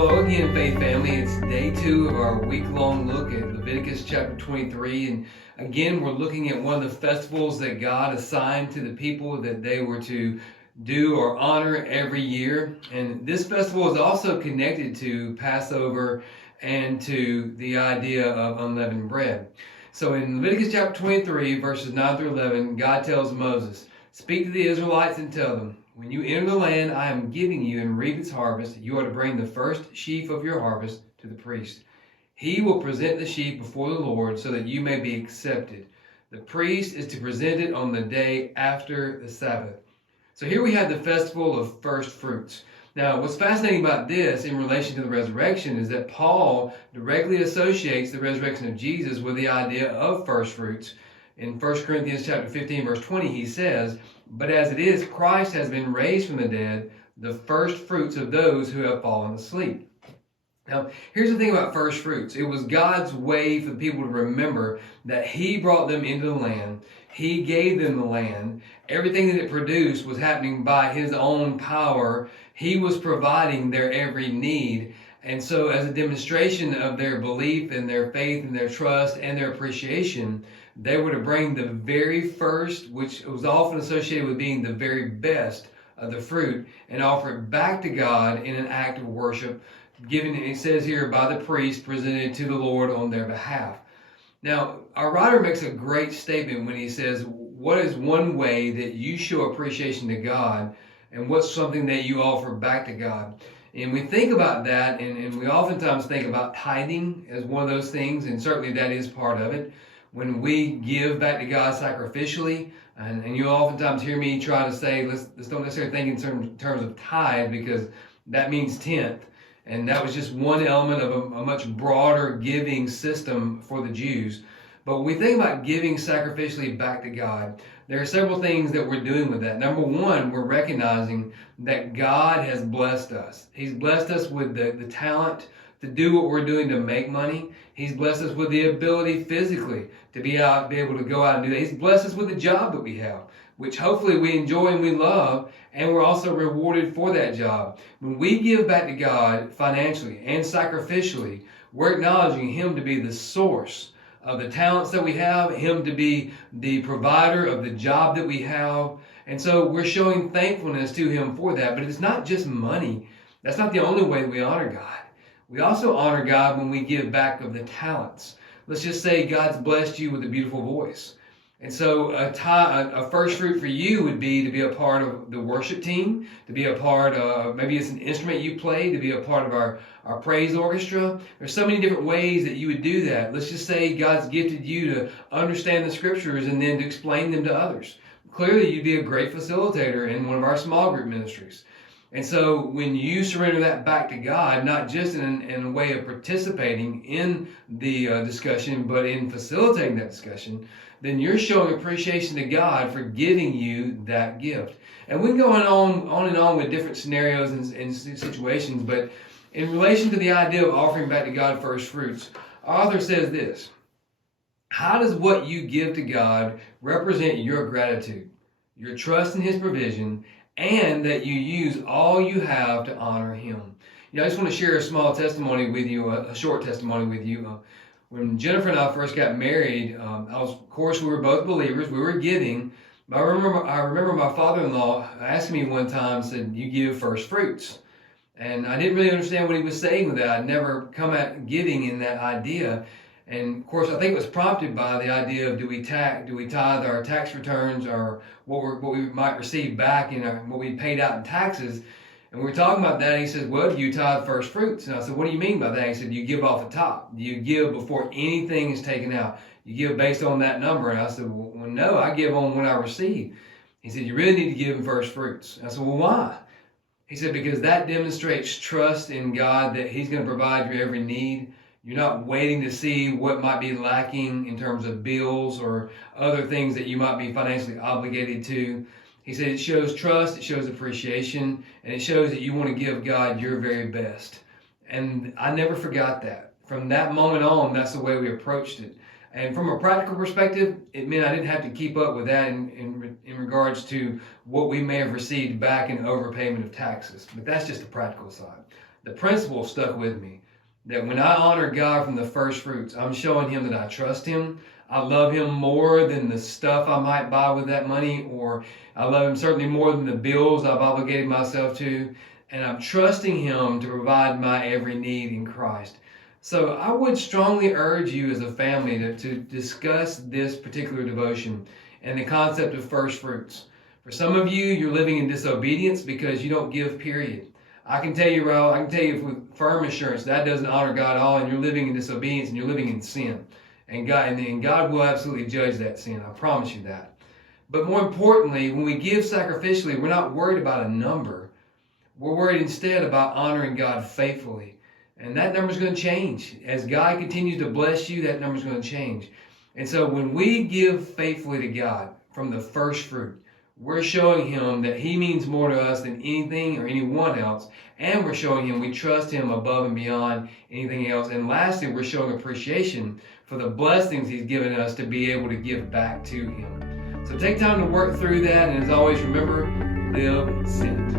Hello again, Faith Family. It's day 2 of our week-long look at Leviticus chapter 23. And again, we're looking at one of the festivals that God assigned to the people that they were to do or honor every year. And this festival is also connected to Passover and to the idea of unleavened bread. So in Leviticus chapter 23, verses 9 through 11, God tells Moses, "Speak to the Israelites and tell them, when you enter the land I am giving you and reap its harvest, you are to bring the first sheaf of your harvest to the priest. He will present the sheaf before the Lord so that you may be accepted. The priest is to present it on the day after the Sabbath." So here we have the festival of first fruits. Now, what's fascinating about this in relation to the resurrection is that Paul directly associates the resurrection of Jesus with the idea of first fruits. In 1 Corinthians chapter 15, verse 20, he says, "But as it is, Christ has been raised from the dead, the first fruits of those who have fallen asleep." Now, here's the thing about first fruits. It was God's way for the people to remember that He brought them into the land. He gave them the land. Everything that it produced was happening by His own power. He was providing their every need. And so as a demonstration of their belief and their faith and their trust and their appreciation, they were to bring the very first, which was often associated with being the very best of the fruit, and offer it back to God in an act of worship, given, it says here, by the priest, presented to the Lord on their behalf. Now, our writer makes a great statement when he says, what is one way that you show appreciation to God, and what's something that you offer back to God? And we think about that, and we oftentimes think about tithing as one of those things, and certainly that is part of it. When we give back to God sacrificially, and you oftentimes hear me try to say, let's don't necessarily think in terms of tithe, because that means tenth. And that was just one element of a much broader giving system for the Jews. But when we think about giving sacrificially back to God, there are several things that we're doing with that. Number one, we're recognizing that God has blessed us. He's blessed us with the talent to do what we're doing to make money. He's blessed us with the ability physically to be able to go out and do that. He's blessed us with the job that we have, which hopefully we enjoy and we love, and we're also rewarded for that job. When we give back to God financially and sacrificially, we're acknowledging Him to be the source of the talents that we have, Him to be the provider of the job that we have. And so we're showing thankfulness to Him for that. But it's not just money. That's not the only way that we honor God. We also honor God when we give back of the talents. Let's just say God's blessed you with a beautiful voice. And so a first fruit for you would be to be a part of the worship team, to be a part of, maybe it's an instrument you play, to be a part of our praise orchestra. There's so many different ways that you would do that. Let's just say God's gifted you to understand the scriptures and then to explain them to others. Clearly, you'd be a great facilitator in one of our small group ministries. And so when you surrender that back to God, not just in a way of participating in the discussion, but in facilitating that discussion, then you're showing appreciation to God for giving you that gift. And we can go on and on with different scenarios and situations, but in relation to the idea of offering back to God first fruits, our author says this: how does what you give to God represent your gratitude, your trust in His provision, and that you use all you have to honor Him? I just want to share a small testimony with you, a short testimony with you. When Jennifer and I first got married, of course, we were both believers. We were giving. But I remember my father-in-law asked me one time, said, "You give first fruits." And I didn't really understand what he was saying with that. I'd never come at giving in that idea. And of course, I think it was prompted by the idea of do we tithe our tax returns, or what we might receive back in what we paid out in taxes. And we were talking about that, and he said, "Well, you tithe first fruits." And I said, "What do you mean by that?" He said, "You give off the top. You give before anything is taken out. You give based on that number." And I said, "Well, no, I give on what I receive." He said, "You really need to give in first fruits." And I said, "Well, why?" He said, "Because that demonstrates trust in God that He's going to provide your every need. You're not waiting to see what might be lacking in terms of bills or other things that you might be financially obligated to." He said it shows trust, it shows appreciation, and it shows that you want to give God your very best. And I never forgot that. From that moment on, that's the way we approached it. And from a practical perspective, it meant I didn't have to keep up with that in regards to what we may have received back in overpayment of taxes. But that's just the practical side. the principle stuck with me. That when I honor God from the first fruits, I'm showing him that I trust him. I love him more than the stuff I might buy with that money, or I love him certainly more than the bills I've obligated myself to. And I'm trusting him to provide my every need in Christ. So I would strongly urge you as a family to discuss this particular devotion and the concept of first fruits. For some of you, you're living in disobedience because you don't give, period. I can tell you with firm assurance that doesn't honor God at all, and you're living in disobedience and you're living in sin. And God will absolutely judge that sin. I promise you that. But more importantly, when we give sacrificially, we're not worried about a number. We're worried instead about honoring God faithfully. And that number's going to change. As God continues to bless you, that number's going to change. And so when we give faithfully to God from the first fruit, we're showing him that he means more to us than anything or anyone else. And we're showing him we trust him above and beyond anything else. And lastly, we're showing appreciation for the blessings he's given us to be able to give back to him. So take time to work through that. And as always, remember, live sin.